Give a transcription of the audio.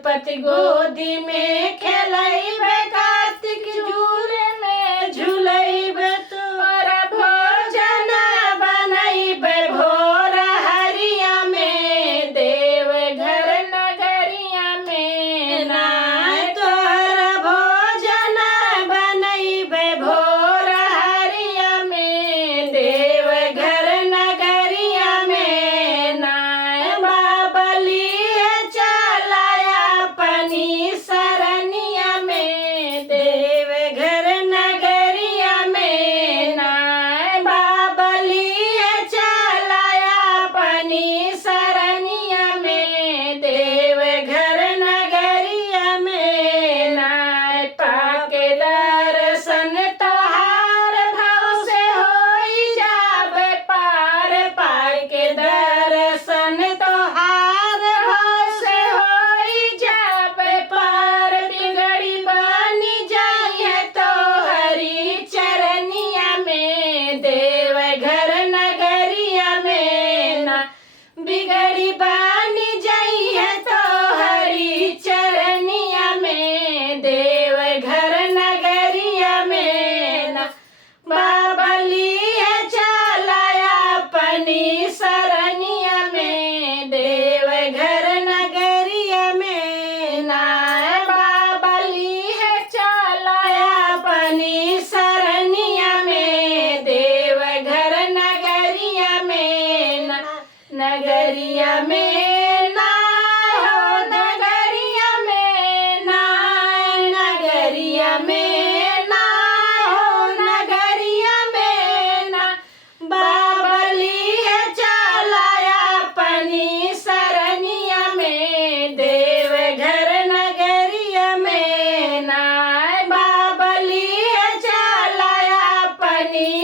गणपति गोदी में खेलैबे, कार्तिक झूले में झूलैबे तोरा, भोजन बनैबे भोर हरिया में, देव घर नगरिया में ना तोहरा भोजन बनैबे भोर हरिया में, देव घर नगरिया में ना बाबली चलाया अपनी सरनिया में, देव घर नगरिया में ना बाबली चलाया अपनी सरनिया में, देव घर नगरिया में ना पाके दर्शन तोहार भाव से होई जाबे पार, पाके दर्शन तोहार भाव से होई जाबे पार, बिगड़ी बनी जाइए तो हरी चरनिया में, देव घर नगरिया में ना बिगड़ी बनी जाइए तो हरी चरनिया में, देव घर नगरिया में ना बाबली चलाया अपनी सरनिया में, देव घर नगरिया में ना बाबली चलाया अपनी सरनिया में, देव घर नगरिया में ना नगरिया में ना हो नगरिया में ना, नगरिया में ना हो नगरिया में ना बाबली चलाया अपनी सरनिया में, देव घर नगरिया में ना बाबली चलाया अपनी